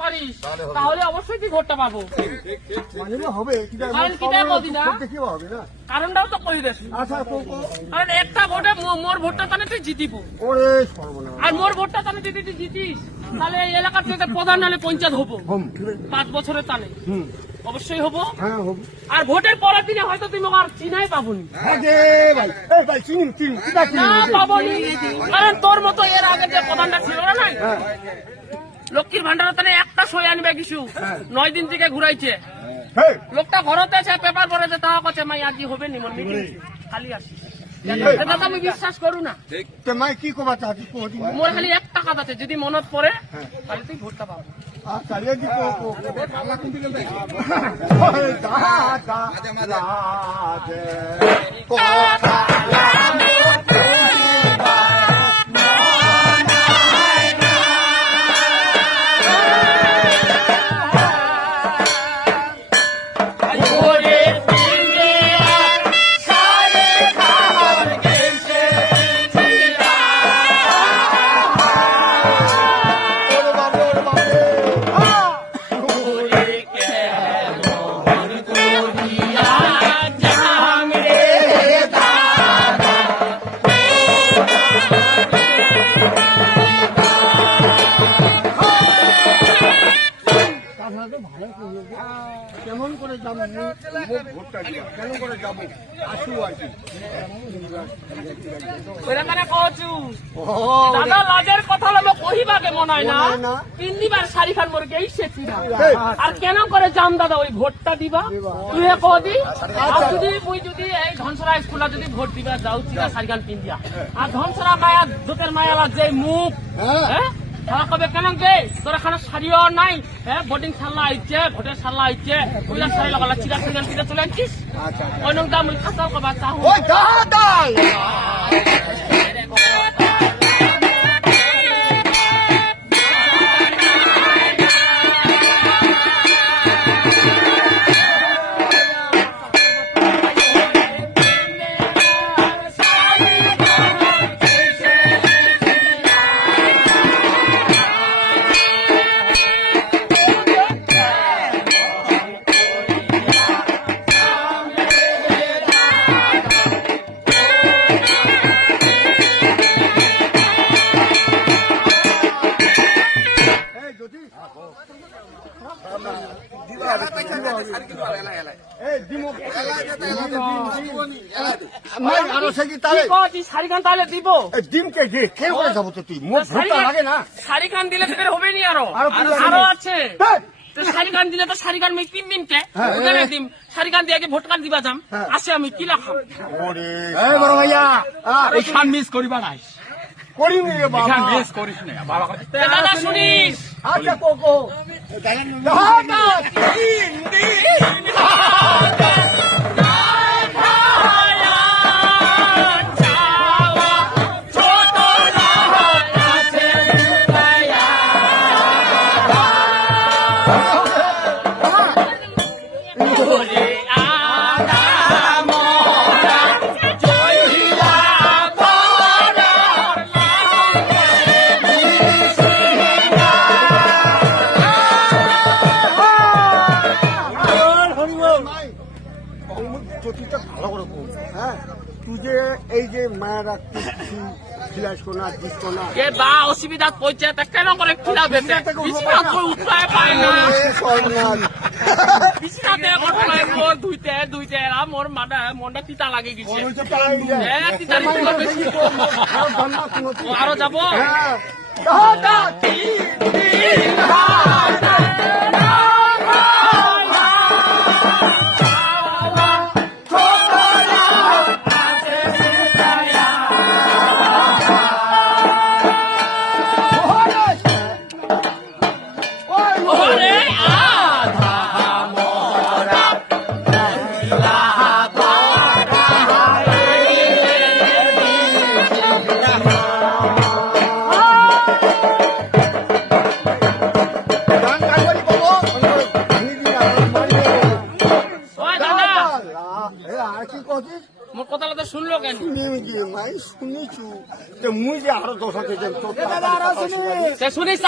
পারিস তাহলে অবশ্যই তুই ভোটটা পাবো। কারণটাও তো কই দেশ, কারণ একটা ভোটে মোর ভোটটা তাহলে তুই জিতিব, আর মোর ভোটটা তাহলে যদি তুই জিতিস তাহলে এই এলাকার থেকে প্রধান নাহলে পঞ্চায়েত হবো 5 বছরের তাহলে অবশ্যই হবো। আর ভোটের পরের দিনে হয়তো তুমি আর চিনাই পাবনি, পাবনি, কারণ তোর মতো এর আগে যে প্রধানটা ছিল না নাই লক্ষ্মীর ভান্ডার তাহলে একটা সই আনবে কিছু 9 দিন থেকে ঘুরাইছে, লোকটা ঘরতে আছে পেপার পড়েছে তাও কাছে মাই আজি হবে নি খালি আসি আমি বিশ্বাস করু না। কি কবা চাচ্ছি মোর খালি একটা কথা আছে, যদি মনত পড়ে তাহলে তুই ভোটটা পাবো। কেমন করে যাবো ভোটটা কেন করে যাবো আসু আর কি দাদা লাজের কথা হলো কহিবাকে মনে হয় না 3 দিবার শাড়ি খান মোর গেইছেছি না, আর কেন করে যাম দাদা ওই ভোটটা দিবা তুই কদি, আর যদি মুই যদি এই ধনসরা স্কুলে যদি ভোট দিবা যাও চিরা শাড়ি খান পিন্দিয়া, আর ধনসরা মায়া দুতের মায়ালা যে মুখ হ্যাঁ তারা কবে কেন গে তোর এখানে শাড়িও নাই, হ্যাঁ ভোটিং সাল্লা আইছে ভোটের সাল্লা আইছে ওইলা শাড়ি লাগালা চিরা শাড়ি খান পিন্দিয়া চলে আনছিস ওই নং দাম খাতাও কবা চাহু শাড়ি খান তাহলে দিব ডিমকে কেন করে যাবো তো তুই মোট ভোটটা লাগে না শাড়ি খান দিলে তোদের হবে নি আরো আছে শাড়ি খান দিলে তো শাড়ি খান 3 দিনকে দিম শাড়ি খান দিয়ে ভোট কান দিবা যাম আসে আমি কি লাখাম বড় ভাইয়া এইখান মিস করিবা নাই করিনি রে বাবা এইখান মিস করিস না বাবা দাদা শুনিস আচ্ছা কোকো দাদা ভালো করে হ্যাঁ তুই যে এই যে মায়ের খিলাস কোনা দিস কোনা এ বা অসুবিধা পড়ছে তা কেন করে খিলাবে বিছনা তো উঠায় পায় না বিছনা তে উঠায় মোর দুইতে আর মোর মনটা তিতা লাগে গেছে হ্যাঁ তিতা বেশি আরো যাব দাদা মোর কথাটা তো শুনলো কেন শুনিছু মুই যে আরো 10 শুনিস শুনিস